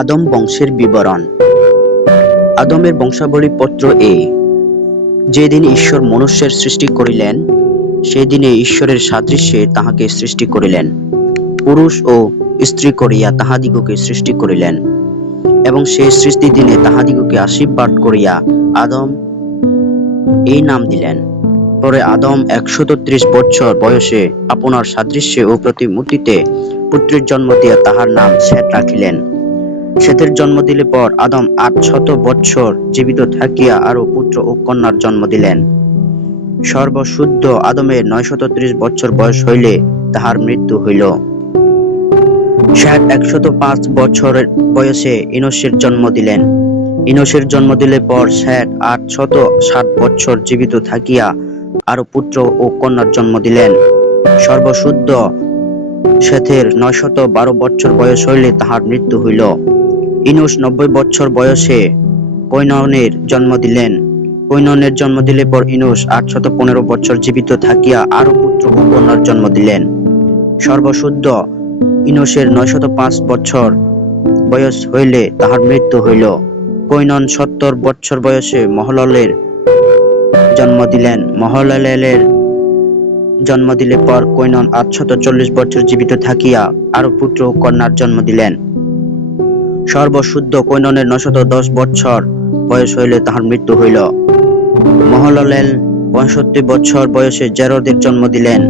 আদম বংশের বিবরণ। আদমের বংশাবলী পত্র এ। যেদিন ঈশ্বর মনুষ্যের সৃষ্টি করিলেন, সেদিনে ঈশ্বরের সাদৃশ্যে তাহাকে সৃষ্টি করিলেন, পুরুষ ও স্ত্রী করিয়া তাহাদিগকে সৃষ্টি করিলেন। এবং সেই সৃষ্টি দিনে তাহাদিগকে আশীর্বাদ করিয়া আদম এই নাম দিলেন। পরে আদম 130 বৎসর বয়সে আপনার সাদৃশ্যে ও প্রতিমূর্তিতে পুত্রের জন্ম দিয়া তাহার নাম সেত রাখিলেন। সেতের জন্ম দিলে পর আদম 800 বৎসর জীবিত থাকিয়া আরো পুত্র ও কন্যার জন্ম দিলেন। সর্বশুদ্ধ আদমের 930 বৎসর বয়স হইলে তাহার মৃত্যু হইল। সেত 105 বৎসরের বয়সে ইনোশের জন্ম দিলেন। ইনোশের জন্ম দিলে পর সেত 860 বৎসর জীবিত থাকিয়া আরো পুত্র ও কন্যার জন্ম দিলেন। সর্বশুদ্ধ সেতের 912 বৎসর বয়স হইলে তাহার মৃত্যু হইল। ইনোশ 90 বৎসর বয়সে কৈননের জন্ম দিলেন। কৈননের জন্ম দিলে পর ইনোশ 815 বৎসর জীবিত থাকিয়া আরো পুত্র ও কন্যার জন্ম দিলেন। সর্বশুদ্ধ ইনোশের 905 বৎসর বয়স হইলে তাহার মৃত্যু হইল। কৈনন 70 বৎসর বয়সে মহললের জন্ম দিলেন। মহললের জন্ম দিলে পর কৈনন 840 বৎসর জীবিত থাকিয়া আরো পুত্র ও কন্যার জন্ম দিলেন। সর্বশুদ্ধ কৈননের 910 বৎসর বয়স হইলে তাহার মৃত্যু হইল। মহললেল 65 বৎসর বয়সে জেরদের জন্ম দিলেন।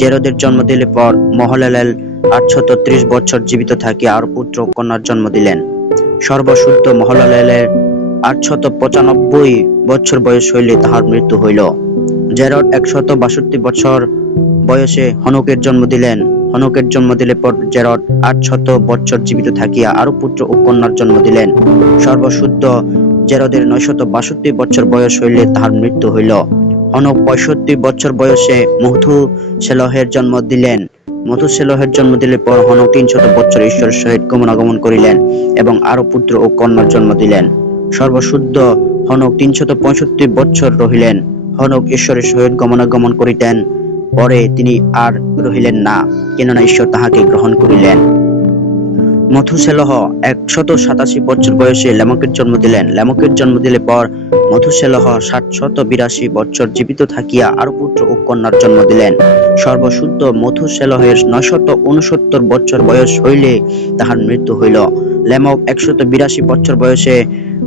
জেরদের জন্ম দিলে পর মহললেল 830 বৎসর জীবিত থাকিয়া আর পুত্র ও কন্যার জন্ম দিলেন। সর্বশুদ্ধ মহললেলের 895 বৎসর বয়স হইলে তাহার মৃত্যু হইল। জেরদ 162 বৎসর বয়সে হনকের জন্ম দিলেন। হনকের জন্ম দিলে পর জেরদ 800 বৎসর জীবিত থাকিয়া আরো পুত্র ও কন্যার জন্ম দিলেন। সর্বশুদ্ধ জেরদের 962 বৎসর বয়স হইলে তাহার মৃত্যু হইল। হনক 65 বৎসর বয়সে মথুশেলহের জন্ম দিলেন। মথুশেলহের জন্ম দিলে পর হনক 300 বৎসর ঈশ্বরের সহিত গমনাগমন করিলেন এবং আরো পুত্র ও কন্যার জন্ম দিলেন। সর্বশুদ্ধ হনক 365 বৎসর রহিলেন। হনক ঈশ্বরের সহিত গমনাগমন করিতেন, পরে তিনি আর রহিলেন না, কেননা ঈশ্বর তাহাকে গ্রহণ করিলেন। মথুশেলহ 187 বৎসর বয়সে লেমকের জন্ম দিলেন। লেমকের জন্ম দিলে পর মথুশেলহ 782 বৎসর জীবিত থাকিয়া আরো পুত্র ও কন্যার জন্ম দিলেন। সর্বশুদ্ধ মথুশেলহের 969 বৎসর বয়স হইলে তাহার মৃত্যু হইল। লেমক 182 বৎসর বয়সে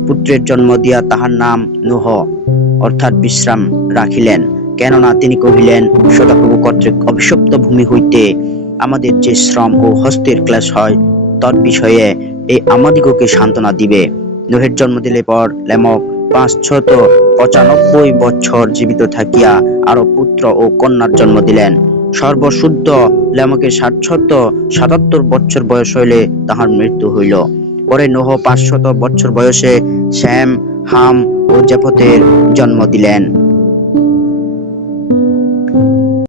পুত্রের জন্ম দিয়া তাহার নাম নুহ অর্থাৎ বিশ্রাম রাখিলেন, কেননা তিনি কহিলেন, সদাপ্রভু কর্তৃক অভিশপ্ত ভূমি হইতে আমাদের যে শ্রম ও হস্তের ক্লেশ হয় তৎ বিষয়ে এই আমাদিগকে সান্ত্বনা দিবে। নুহের জন্ম দিলে পর লেমক 595 বৎসর জীবিত থাকিয়া আরো পুত্র ও কন্যার জন্ম দিলেন। সর্বশুদ্ধ লেমকের 777 বৎসর বয়স হইলে তাহার মৃত্যু হইল। পরে নোহ 500 বৎসর বয়সে শ্যাম, হাম ও জেফতের জন্ম দিলেন।